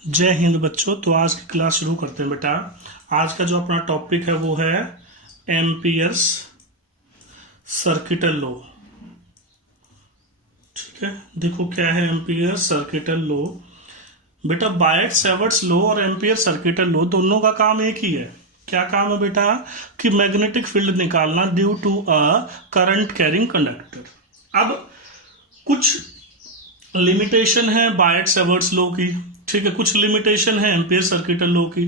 जय हिंद बच्चों। तो आज की क्लास शुरू करते हैं बेटा। आज का जो अपना टॉपिक है वो है एम्पियर्स सर्किटल लॉ। ठीक है, देखो क्या है एम्पियर सर्किटल लॉ। बेटा बायट सेवर्ट्स लॉ और एम्पियर सर्किटल लॉ दोनों का काम एक ही है। क्या काम है बेटा? कि मैग्नेटिक फील्ड निकालना due to a current carrying conductor. अब कुछ लिमिटेशन है बायट सेवर्ट्स लॉ की, ठीक है, कुछ लिमिटेशन है एम्पियर सर्किटल लॉ की।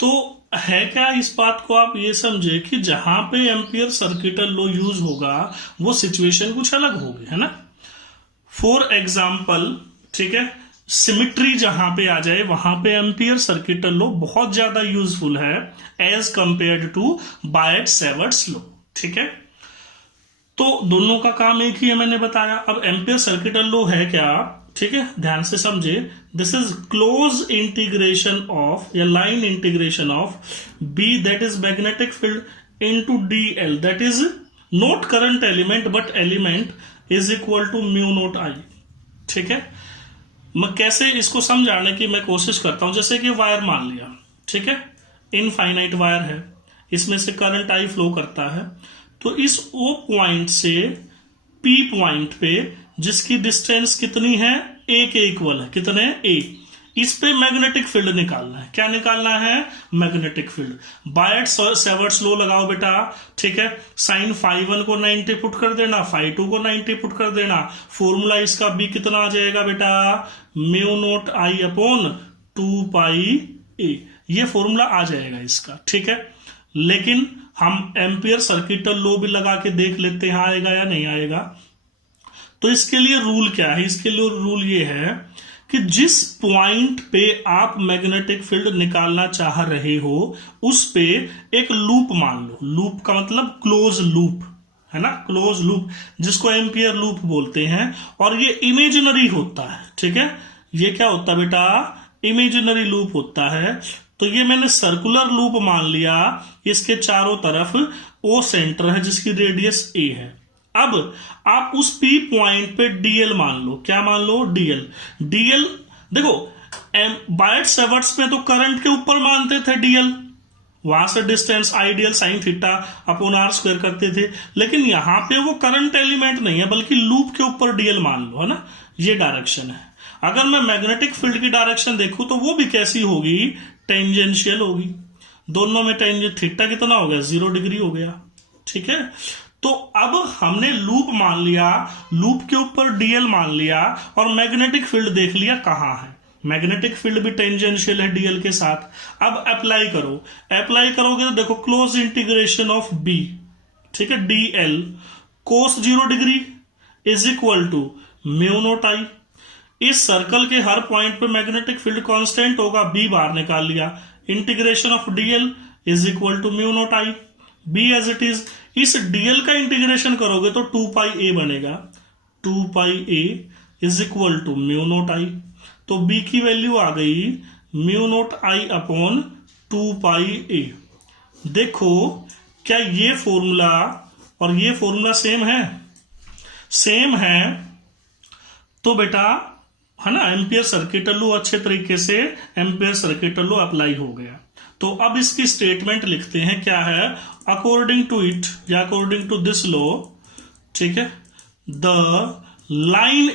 तो है क्या, इस बात को आप ये समझे कि जहां पे एम्पियर सर्किटल लॉ यूज होगा वो सिचुएशन कुछ अलग होगी, है ना। फॉर एग्जाम्पल, ठीक है, सिमिट्री जहां पे आ जाए वहां पे एम्पियर सर्किटल लॉ बहुत ज्यादा यूजफुल है as compared to Biot Savart's law. ठीक है, तो दोनों का काम एक ही है, मैंने बताया। अब एम्पियर सर्किटल लॉ है क्या, ठीक है, ध्यान से समझे। This is close integration of या line integration of B that is magnetic field into d l that is not current element but element is equal to mu naught I. ठीक है, मैं कैसे इसको समझाने की मैं कोशिश करता हूं। जैसे कि वायर मान लिया, ठीक है, इनफाइनाइट वायर है, इसमें से करंट आई फ्लो करता है। तो इस ओ पॉइंट से पी पॉइंट पे जिसकी डिस्टेंस कितनी है, ए के इक्वल है, कितने ए, इस पे मैग्नेटिक फील्ड निकालना है। क्या निकालना है? Magnetic field. Biot Savart's law लगाओ बेटा, ठीक है। साइन फाई 1 को 90 पुट कर देना, फाई 2 को 90 पुट कर देना। फॉर्मूला इसका बी कितना आ जाएगा बेटा? Mu naught I upon 2 pi ए। ये फॉर्मूला आ जाएगा इसका, ठीक है। लेकिन हम एम्पियर सर्किटल लॉ भी लगा के देख लेते हैं आएगा या नहीं आएगा। तो इसके लिए रूल क्या है? इसके लिए रूल ये है कि जिस पॉइंट पे आप मैग्नेटिक फील्ड निकालना चाह रहे हो उस पे एक लूप मान लो। लूप का मतलब क्लोज लूप, है ना, क्लोज लूप, जिसको एम्पियर लूप बोलते हैं। और ये इमेजिनरी होता है, ठीक है। ये क्या होता है बेटा? इमेजिनरी लूप होता है। तो ये मैंने सर्कुलर लूप मान लिया, इसके चारों तरफ ओ सेंटर है जिसकी रेडियस ए है। अब आप उस पी पॉइंट पे डीएल मान लो। क्या मान लो? डीएल। डीएल देखो, बायट सेवर्ट्स में तो करंट के ऊपर मानते थे डीएल, वहां से distance ideal sine theta upon r square करते थे। लेकिन यहां पे वो करंट एलिमेंट नहीं है बल्कि लूप के ऊपर डीएल मान लो, है ना। ये डायरेक्शन है। अगर मैं मैग्नेटिक फील्ड की डायरेक्शन देखूं तो वो भी कैसी होगी? टेंजेंशियल होगी। दोनों में टेंजेंट थीटा कितना हो गया? 0 डिग्री हो गया, ठीक है। तो अब हमने लूप मान लिया, लूप के ऊपर डीएल मान लिया और मैग्नेटिक फील्ड देख लिया कहां है। मैग्नेटिक फील्ड भी टेंजेंशियल है डीएल के साथ। अब अप्लाई करो, अप्लाई करोगे तो देखो क्लोज इंटीग्रेशन ऑफ बी, ठीक है, dl cos 0 degree is equal to mu naught I. इस सर्कल के हर पॉइंट पे मैग्नेटिक फील्ड कांस्टेंट होगा, बी बाहर निकाल लिया। Integration of dl is equal to mu naught I, B as it is. इस डीएल का इंटीग्रेशन करोगे तो 2 पाई ए बनेगा। 2 pi a is equal to mu naught I. तो बी की वैल्यू आ गई mu naught I upon 2 pi ए। देखो क्या ये फॉर्मूला और ये फॉर्मूला सेम है? सेम है। तो बेटा, है ना, एम्पियर सर्किटल लॉ अच्छे तरीके से एम्पियर सर्किटल लॉ अप्लाई हो गया। तो अब इसकी स्टेटमेंट लिखते हैं। क्या है? अकॉर्डिंग टू इट या अकॉर्डिंग टू दिस लॉ, ठीक है, द लाइन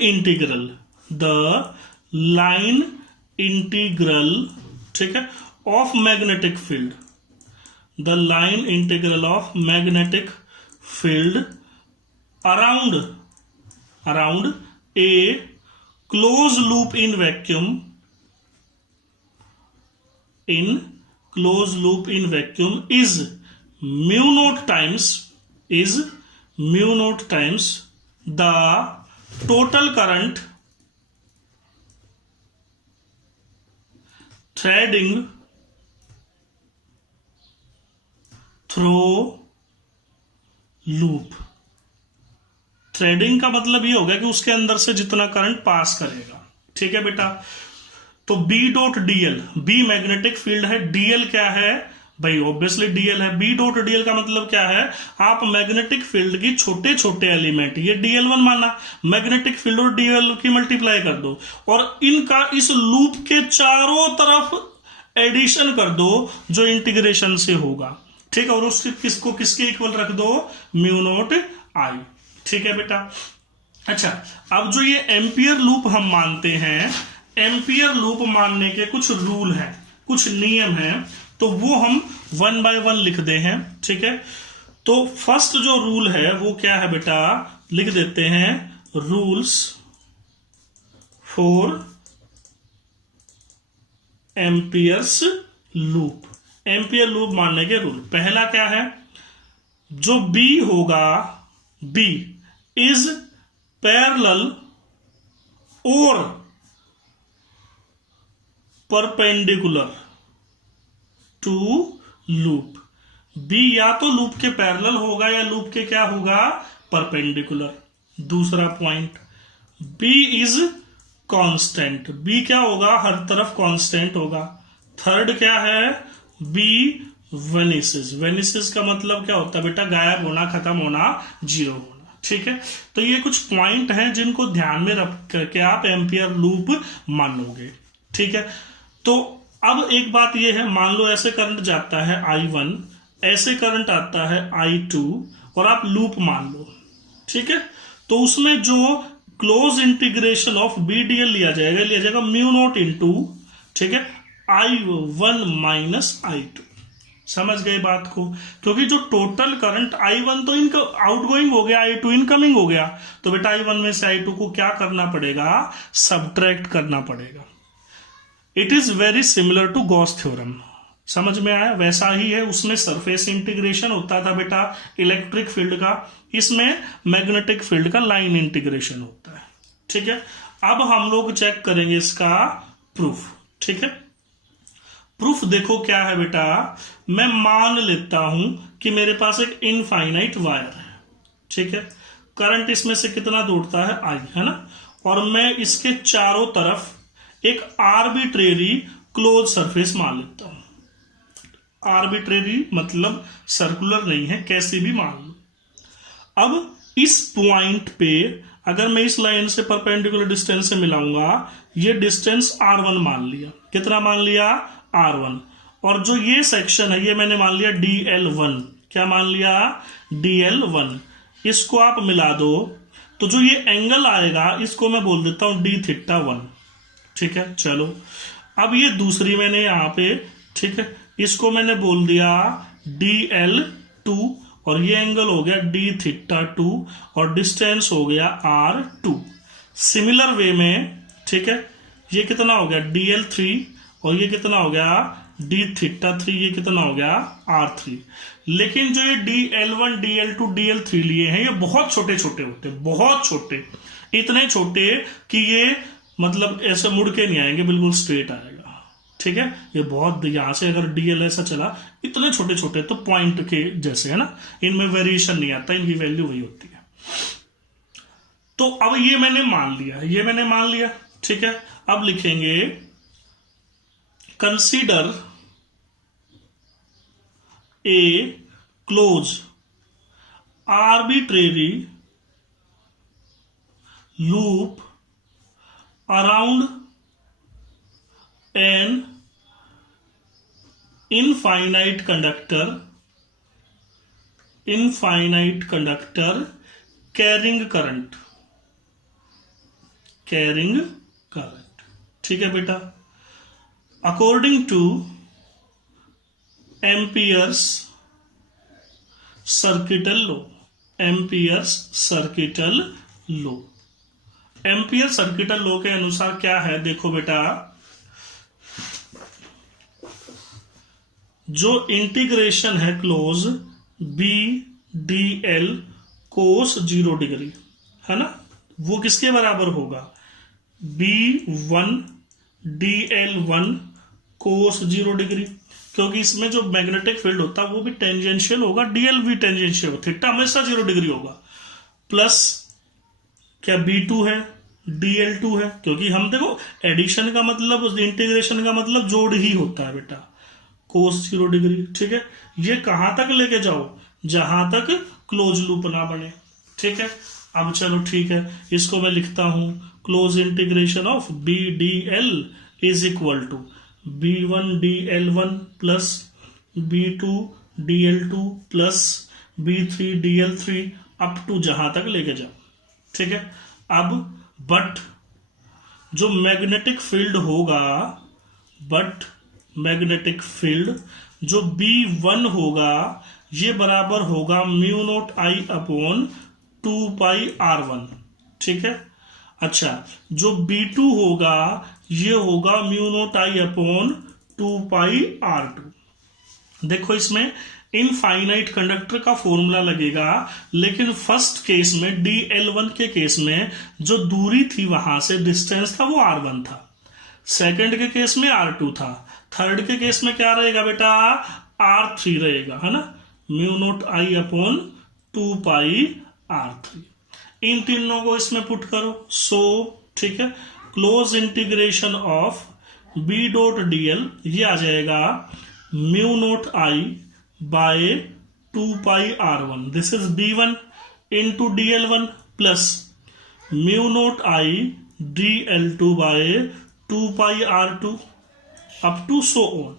इंटीग्रल, ठीक है, of magnetic field, the line integral of magnetic field around a closed loop in vacuum is mu naught times the total current threading through loop। Threading का मतलब ये होगा कि उसके अंदर से जितना करंट पास करेगा, ठीक है बेटा। तो B dot dl, B magnetic field है, डीएल क्या है? भाई ऑब्वियसली डीएल है। बी डॉट डीएल का मतलब क्या है, आप मैग्नेटिक फील्ड की छोटे छोटे एलिमेंट, ये डीएल वन माना, मैग्नेटिक फील्ड और डीएल की मल्टीप्लाई कर दो और इनका इस लूप के चारों तरफ एडिशन कर दो जो इंटीग्रेशन से होगा, ठीक है, और उसके किसको किसके इक्वल रख दो, म्यू नॉट आई, ठीक है बेटा। अच्छा, अब जो ये एम्पियर लूप हम मानते हैं, एम्पियर लूप मानने के कुछ रूल हैं, कुछ नियम हैं, तो वो हम 1 बाय 1 लिख दे हैं, ठीक है। तो फर्स्ट जो रूल है वो क्या है बेटा, लिख देते हैं, rules for amperes loop. Ampere loop मानने के रूल, पहला क्या है, जो बी होगा, बी इज पैरेलल और परपेंडिकुलर टू लूप। बी या तो लूप के पैरेलल होगा या लूप के क्या होगा, परपेंडिकुलर। दूसरा point, B is constant, B क्या होगा, हर तरफ कांस्टेंट होगा। थर्ड क्या है, बी वेनिसेस, वेनिसेस का मतलब क्या होता है बेटा, गायब होना, खत्म होना, जीरो होना, ठीक है। तो ये कुछ पॉइंट हैं जिनको ध्यान में रख करके आप एम्पियर लूप मानोगे, ठीक है। तो अब एक बात ये है, मान लो ऐसे करंट जाता है I1, ऐसे करंट आता है I2 और आप लूप मान लो, ठीक है। तो उसमें जो क्लोज इंटीग्रेशन ऑफ BDL लिया जाएगा म्यू नॉट इंटू, ठीक है, I1 माइनस I2। समझ गए बात को, क्योंकि जो टोटल करंट I1 तो इनका आउटगोइंग हो गया, I2 इनकमिंग हो गया, तो बेटा I1 में से I2 को क्या करना पड़ेगा, सब्ट्रैक्ट करना पड़ेगा। It is very similar to Gauss theorem, समझ में आया, वैसा ही है। उसमें सरफेस इंटीग्रेशन होता था बेटा इलेक्ट्रिक फील्ड का, इसमें मैग्नेटिक फील्ड का लाइन इंटीग्रेशन होता है, ठीक है। अब हम लोग चेक करेंगे इसका प्रूफ, ठीक है। प्रूफ देखो क्या है बेटा, मैं मान लेता हूं कि मेरे पास एक इनफाइनाइट वायर है, ठीक है, करंट इसमें से कितना दौड़ता है, आई, है ना, और मैं इसके चारों तरफ एक आर्बिट्रेरी क्लोज सरफेस मान लेता हूं। आर्बिट्रेरी मतलब सर्कुलर नहीं है, कैसे भी मान लो। अब इस पॉइंट पे अगर मैं इस लाइन से परपेंडिकुलर डिस्टेंस से मिलाऊंगा, ये डिस्टेंस R1 मान लिया, कितना मान लिया, R1, और जो ये सेक्शन है ये मैंने मान लिया DL1, क्या मान लिया, DL1। इसको आप मिला दो तो जो ये एंगल आएगा इसको मैं बोल देता हूं d θ1, ठीक है। चलो, अब ये दूसरी मैंने यहां पे, ठीक है, इसको मैंने बोल दिया DL2 और ये एंगल हो गया dθ2 और डिस्टेंस हो गया R2। सिमिलर वे में, ठीक है, ये कितना हो गया DL3 और ये कितना हो गया dθ3, ये कितना हो गया R3। लेकिन जो ये DL1 DL2 DL3 लिए हैं ये बहुत छोटे छोटे होते हैं, बहुत छोटे, इतने छोटे कि ये मतलब ऐसे मुड़ के नहीं आएंगे, बिल्कुल स्ट्रेट आएगा, ठीक है। ये बहुत, यहां से अगर DL ऐसा चला, इतने छोटे छोटे, तो पॉइंट के जैसे है ना, इनमें वेरिएशन नहीं आता, इनकी वैल्यू वही होती है। तो अब ये मैंने मान लिया, ये मैंने मान लिया, ठीक है। अब लिखेंगे consider a close arbitrary loop around an infinite conductor carrying current, ठीक है बेटा, according to Ampere's circuital law, Ampere's circuital law। Ampere circuital law के अनुसार क्या है, देखो बेटा, जो इंटीग्रेशन है क्लोज BDL कोस 0 डिग्री, है ना, वो किसके बराबर होगा, B1 DL1 कोस 0 डिग्री, क्योंकि इसमें जो मैग्नेटिक फील्ड होता है वो भी टेंजेंशियल होगा, DL भी टेंजेंशियल होगा, थीटा हमेशा 0 डिग्री होगा, प्लस क्या B2 है, DL2 है, क्योंकि हम देखो एडिशन का मतलब, इंटीग्रेशन का मतलब जोड़ ही होता है बेटा, कोस 0 डिग्री। ठीक है, ये कहां तक लेके जाओ, जहां तक क्लोज लूप ना बने। ठीक है, अब चलो ठीक है, इसको मैं लिखता हूं, close integration of B D L is equal to B1 DL1 plus B2 DL2 plus B3 DL3 up to जहां तक लेके जाओ। ठीक है, अब बट जो मैग्नेटिक फील्ड होगा, बट मैग्नेटिक फील्ड जो B1 होगा ये बराबर होगा μ0I/2πr1। ठीक है, अच्छा जो B2 होगा ये होगा μ0I/2πr2। देखो इसमें इनफाइनाइट कंडक्टर का फॉर्मूला लगेगा, लेकिन फर्स्ट केस में DL1 के केस में जो दूरी थी वहां से डिस्टेंस था वो R1 था, सेकंड के केस में R2 था, थर्ड के केस में क्या रहेगा बेटा, R3 रहेगा, है ना, μ0I/2πr3। इन तीनों को इसमें पुट करो, सो ठीक है, क्लोज इंटीग्रेशन ऑफ B.dl ये आ जाएगा μ0I/2πr1, this is B1 into DL1 plus μ0I/DL2/2πr2 up to so on.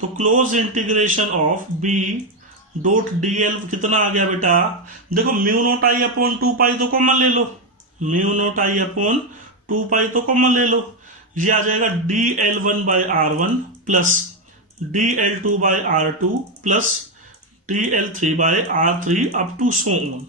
तो क्लोज इंटीग्रेशन ऑफ B.dl कितना आ गया बेटा, देखो μ0I/2π तो कॉमन ले लो, μ0I/2π तो कॉमन ले लो, ये आ जाएगा DL1/r1 plus DL2/r2 plus DL3/r3 up to so on.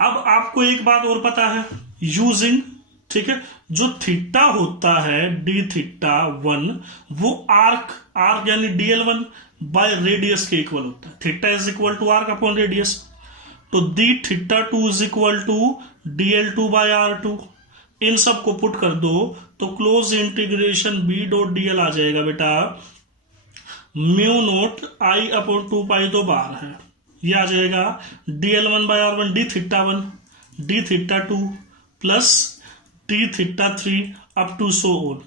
अब आपको एक बात और पता है, यूजिंग, ठीक है, जो थीटा होता है d(θ1) वो आर्क यानी DL1 बाय रेडियस के इक्वल होता है, theta is equal to arc upon radius, तो d(θ2) is equal to DL2/r2। इन सब को पुट कर दो तो क्लोज इंटीग्रेशन B.dl आ जाएगा बेटा μ0I/2π तो बाहर है, ये आ जाएगा DL1/r1 d(θ1) d(θ2) plus d(θ3) up to so on.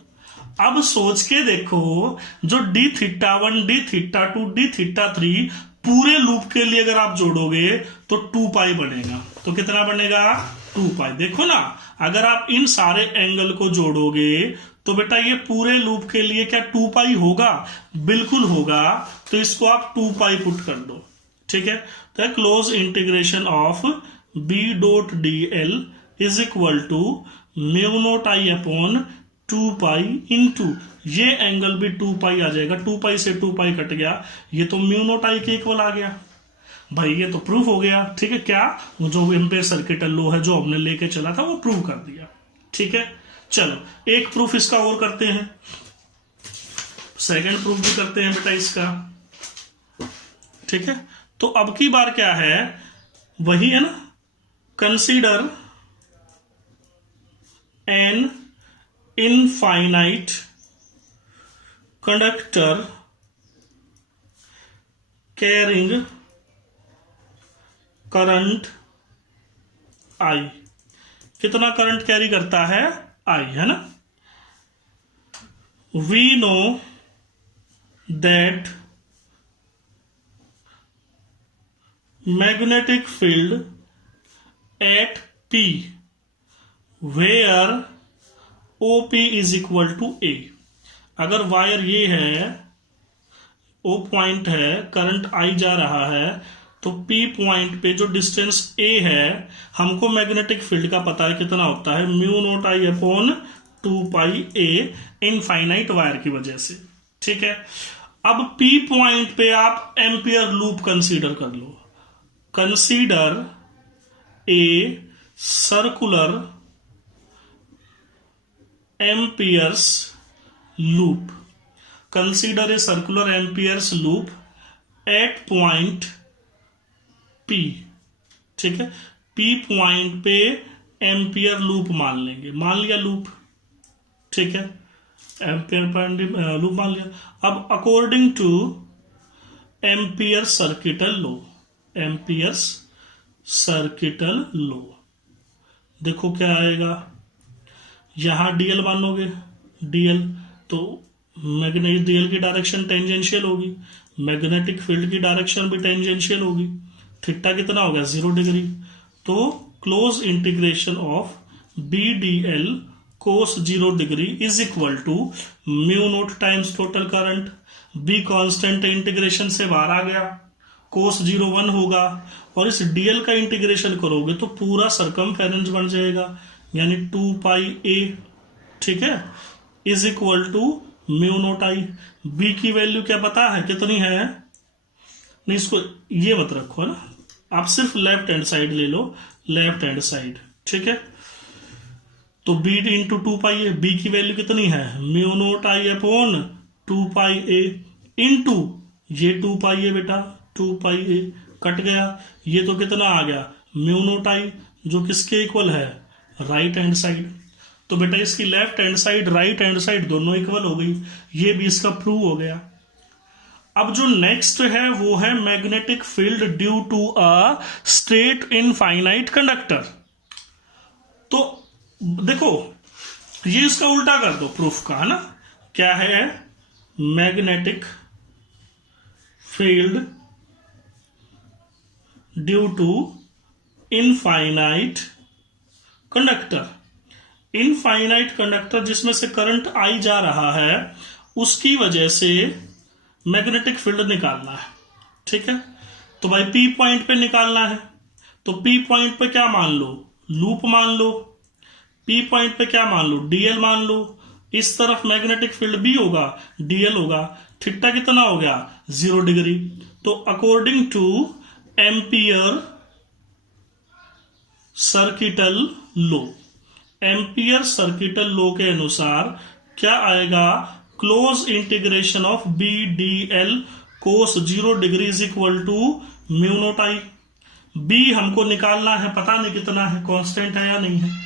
अब सोच के देखो, जो d(θ1 d(θ2 d(θ3 पूरे लूप के लिए अगर आप जोड़ोगे तो 2π बनेगा, तो कितना बनेगा 2π। देखो ना, अगर आप इन सारे एंगल को जोड़ोगे तो बेटा ये पूरे लूप के लिए क्या 2π होगा, बिल्कुल होगा, तो इसको आप 2π पुट कर दो। ठीक है, तो close integration of B.dl is equal to μ0I/2π into ये एंगल भी 2π आ जाएगा, 2π से 2π कट गया, ये तो μ0I के इक्वल आ गया भाई, ये तो प्रूफ हो गया। ठीक है, क्या जो एम्पियर सर्किटल लॉ है जो हमने लेके चला था वो प्रूव कर दिया। ठीक है, चलो एक प्रूफ इसका और करते हैं, सेकंड प्रूफ भी करते हैं बेटा इसका। ठीक है, तो अब की बार क्या है, वही है ना, consider an infinite conductor carrying current I। कितना करंट कैरी करता है, I, है ना। We know that magnetic field at P where OP is equal to A। अगर वायर ये है, O पॉइंट है, करंट I जा रहा है, तो P पॉइंट पे जो डिस्टेंस A है, हमको मैग्नेटिक फील्ड का पता है कितना होता है, μ0I/2πa इनफाइनाइट वायर की वजह से। ठीक है, अब P पॉइंट पे आप एम्पियर लूप कंसीडर कर लो, consider a circular ampere's loop, consider a circular ampere's loop at point P। ठीक है, P पॉइंट पे एम्पियर लूप मान लेंगे, मान लिया लूप। ठीक है, एम्पियर लूप मान लिया। अब according to ampere circuital law, ampere circuital law देखो क्या आएगा, यहां DL मानोगे, DL तो मैग्नेटिक डीएल की डायरेक्शन टेंजेंशियल होगी, मैग्नेटिक फील्ड की डायरेक्शन भी टेंजेंशियल होगी। थीटा कितना हो गया 0 डिग्री। तो close integration of B D L cos 0 degree is equal to mu naught times total current. B constant integration से बाहर आ गया, कोस 0 1 होगा, और इस डीएल का इंटीग्रेशन करोगे तो पूरा सरकमफेरेंस बन जाएगा, यानी 2 पाई ए, ठीक है, is equal to mu naught I. B की वैल्यू क्या पता है कितनी है? नहीं, इसको ये मत रखो ना, आप सिर्फ लेफ्ट हैंड साइड ले लो, लेफ्ट हैंड साइड, ठीक है। तो बी इंटू 2 पाई ए, बी की वैल्यू कितनी है? Mu naught I upon 2 pi A into ये 2 पाई ए बेटा, 2 पाई ए कट गया, ये तो कितना आ गया म्यू नोट आई, जो किसके इक्वल है? Right hand side. तो बेटा इसकी left hand side right hand side दोनों इक्वल हो गई, ये भी इसका प्रूव हो गया। अब जो नेक्स्ट है वो है magnetic field due to a straight infinite conductor. तो देखो ये इसका उल्टा कर दो प्रूफ का, है ना। क्या है? Magnetic field due to infinite conductor. Infinite conductor जिसमें से करंट आई जा रहा है, उसकी वजह से मैग्नेटिक फील्ड निकालना है, ठीक है। तो भाई पी पॉइंट पे निकालना है, तो पी पॉइंट पे क्या मान लो? लूप मान लो। पी पॉइंट पे क्या मान लो? डीएल मान लो। इस तरफ मैग्नेटिक फील्ड बी होगा, डीएल होगा। थीटा कितना हो गया? 0 डिग्री। तो according to ampere circuital law, ampere circuital law के अनुसार क्या आएगा? Close integration of B D L cos 0 degree is equal to mu naught I. B हमको निकालना है, पता नहीं कितना है, कांस्टेंट है या नहीं है।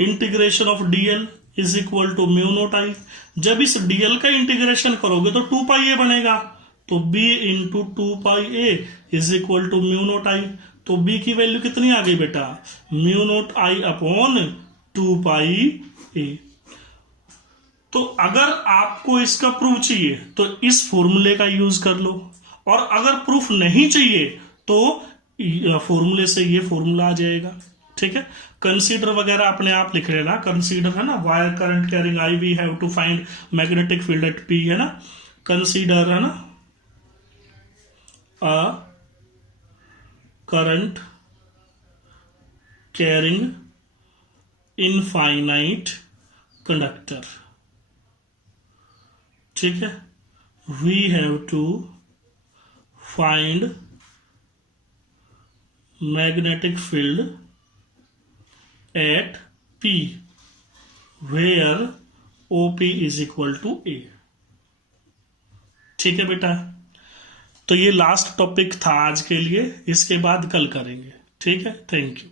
Integration of dl is equal to mu naught I. जब इस डीएल का इंटीग्रेशन करोगे तो 2 पाई ए बनेगा, तो B into 2 pi a is equal to mu naught I. तो बी की वैल्यू कितनी आ गई बेटा? Mu naught I upon 2 pi a. तो अगर आपको इसका प्रूफ चाहिए तो इस फॉर्मूले का यूज कर लो, और अगर प्रूफ नहीं चाहिए तो फॉर्मूले से ये फॉर्मूला आ जाएगा, ठीक है। कंसीडर वगैरह अपने आप लिख लेना, कंसीडर है ना, wire current carrying I we have to find magnetic field at P, है ना। कंसीडर, है ना, a current carrying infinite conductor, ठीक है। We have to find magnetic field at P where OP is equal to A, ठीक है बेटा। तो ये लास्ट टॉपिक था आज के लिए, इसके बाद कल करेंगे, ठीक है। Thank you.